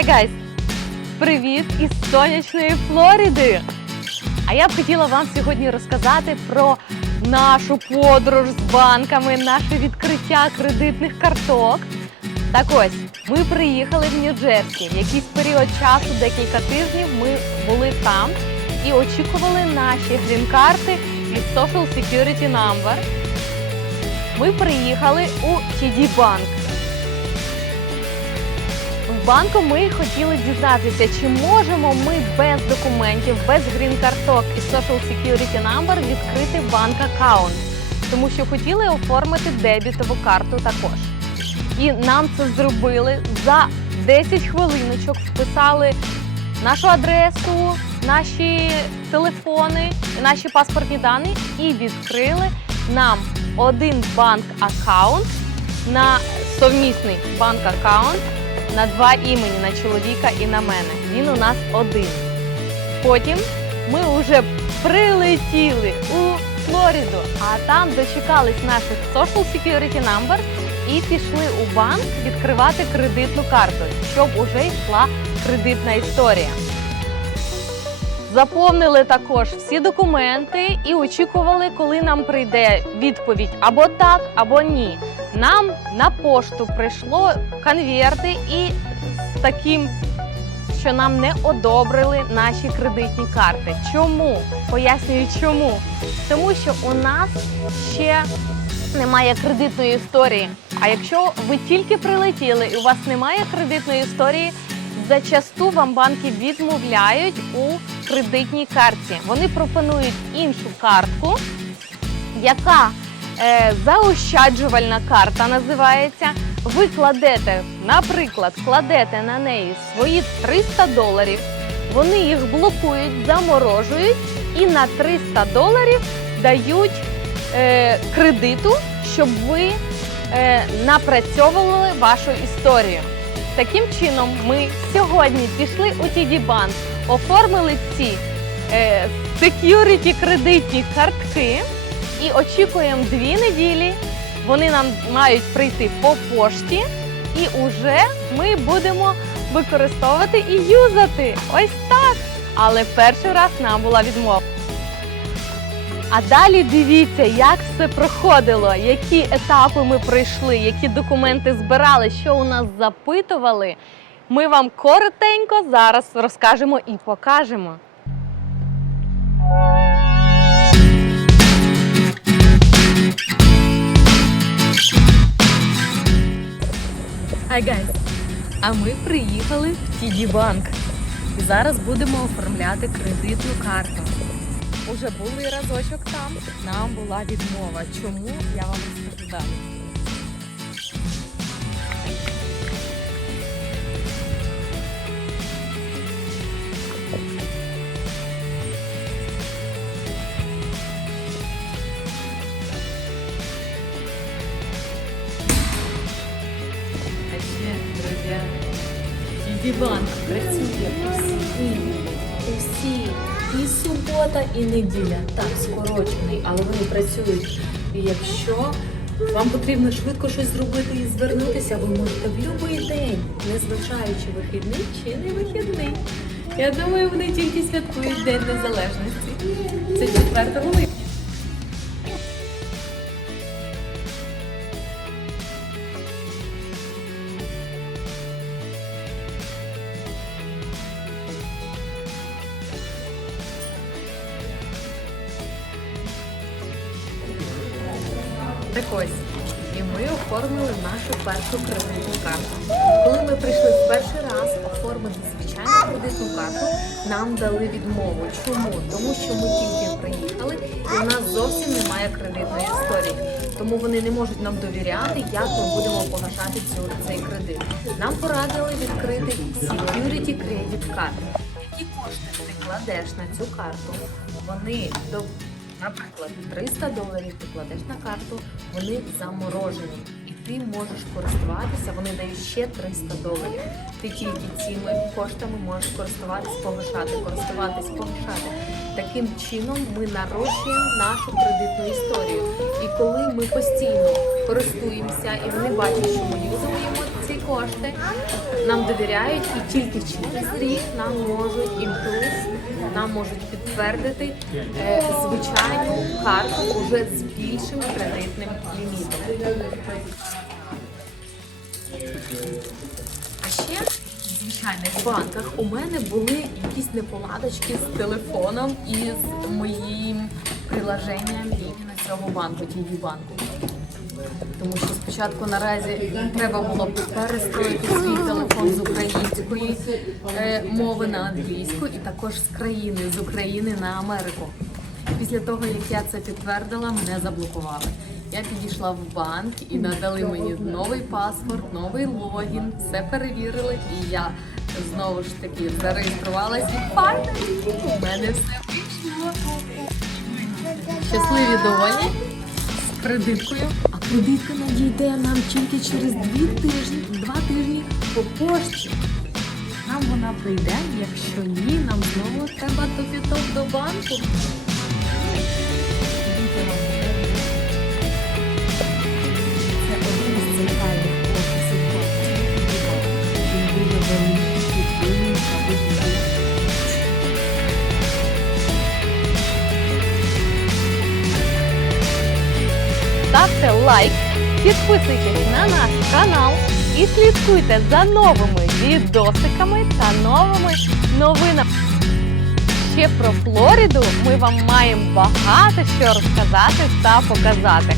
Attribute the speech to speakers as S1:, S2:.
S1: Hi guys! Привіт із сонячної Флориди! А я б хотіла вам сьогодні розказати про нашу подорож з банками, наше відкриття кредитних карток. Так ось, ми приїхали в Нью-Джерсі. В якийсь період часу, декілька тижнів, ми були там і очікували наші грін-карти і Social Security Number. Ми приїхали у TD Bank. Банку ми хотіли дізнатися, чи можемо ми без документів, без грін-карток і Social Security Number відкрити банк аккаунт, тому що хотіли оформити дебітову карту також. І нам це зробили за 10 хвилиночок, вписали нашу адресу, наші телефони, наші паспортні дані і відкрили нам один банк аккаунт на совмісний банк аккаунт на два імені на чоловіка і на мене. Він у нас один. Потім ми вже прилетіли у Флориду, а там дочекались наших Social Security Number і пішли у банк відкривати кредитну карту, щоб уже йшла кредитна історія. Заповнили також всі документи і очікували, коли нам прийде відповідь або так, або ні. Нам на пошту прийшло конверти і з таким, що нам не одобрили наші кредитні карти. Чому? Пояснюю, чому. Тому що у нас ще немає кредитної історії. А якщо ви тільки прилетіли і у вас немає кредитної історії, зачасту вам банки відмовляють у кредитній карті. Вони пропонують іншу картку, яка е, заощаджувальна карта називається. Ви кладете, наприклад, кладете на неї свої 300 доларів, вони їх блокують, заморожують і на 300 доларів дають е, кредиту, щоб ви е, напрацьовували вашу історію. Таким чином, ми сьогодні пішли у TD Bank, оформили ці е, security кредитні картки і очікуємо дві неділі. Вони нам мають прийти по пошті, і уже ми будемо використовувати і юзати. Ось так. Але перший раз нам була відмова. А далі дивіться, як все проходило, які етапи ми пройшли, які документи збирали, що у нас запитували. Ми вам коротенько зараз розкажемо і покажемо. Hi guys! А ми приїхали в. І зараз будемо оформляти кредитну карту. Уже були разочок там, нам була відмова. Чому я вам розкажу Банк працює усі, усі. І субота, і неділя. Так, скорочений, але вони працюють. І якщо вам потрібно швидко щось зробити і звернутися, ви можете в будь-який день, незважаючи вихідний чи не вихідний. Я думаю, вони тільки святкують День Незалежності. Це 4 липня. Ось. І ми оформили нашу першу кредитну карту. Коли ми прийшли в перший раз оформити звичайну кредитну карту, нам дали відмову. Чому? Тому що ми тільки приїхали і у нас зовсім немає кредитної історії. Тому вони не можуть нам довіряти, як ми будемо погашати цю, цей кредит. Нам порадили відкрити Security Credit Card. Які кошти ти кладеш на цю карту, вони до Наприклад, 300 доларів ти кладеш на карту, вони заморожені, і ти можеш користуватися. Вони дають ще 300 доларів. Ти тільки цими коштами можеш користуватись, погашати, користуватись, погашати. Таким чином ми нарощуємо нашу кредитну історію. І коли ми постійно користуємося і вони бачать, що ми юзуємо ці кошти, нам довіряють і тільки через рік нам можуть імплюс, нам можуть підтвердити е, звичайну карту уже з більшим кредитним лімітом. А ще в звичайних банках у мене були якісь неполадочки з телефоном і з моїм приложенням іменно цього банку, тієї банку. Тому що спочатку наразі треба було перестроїти свій телефон з української е, мови на англійську і також з країни з України на Америку. Після того, як я це підтвердила, мене заблокували. Я підійшла в банк і надали мені новий паспорт, новий логін, все перевірили, і я знову ж таки зареєструвалась і у мене все вийшло. Щасливі доволі кредиткою. А кредитка надійде нам тільки через дві тижні, два тижні по пошті. Нам вона прийде, якщо ні, нам знову треба до квіток до банку. Ставте лайк, підписуйтесь на наш канал і слідкуйте за новими відосиками та новими новинами. Ще про Флориду ми вам маємо багато що розказати та показати.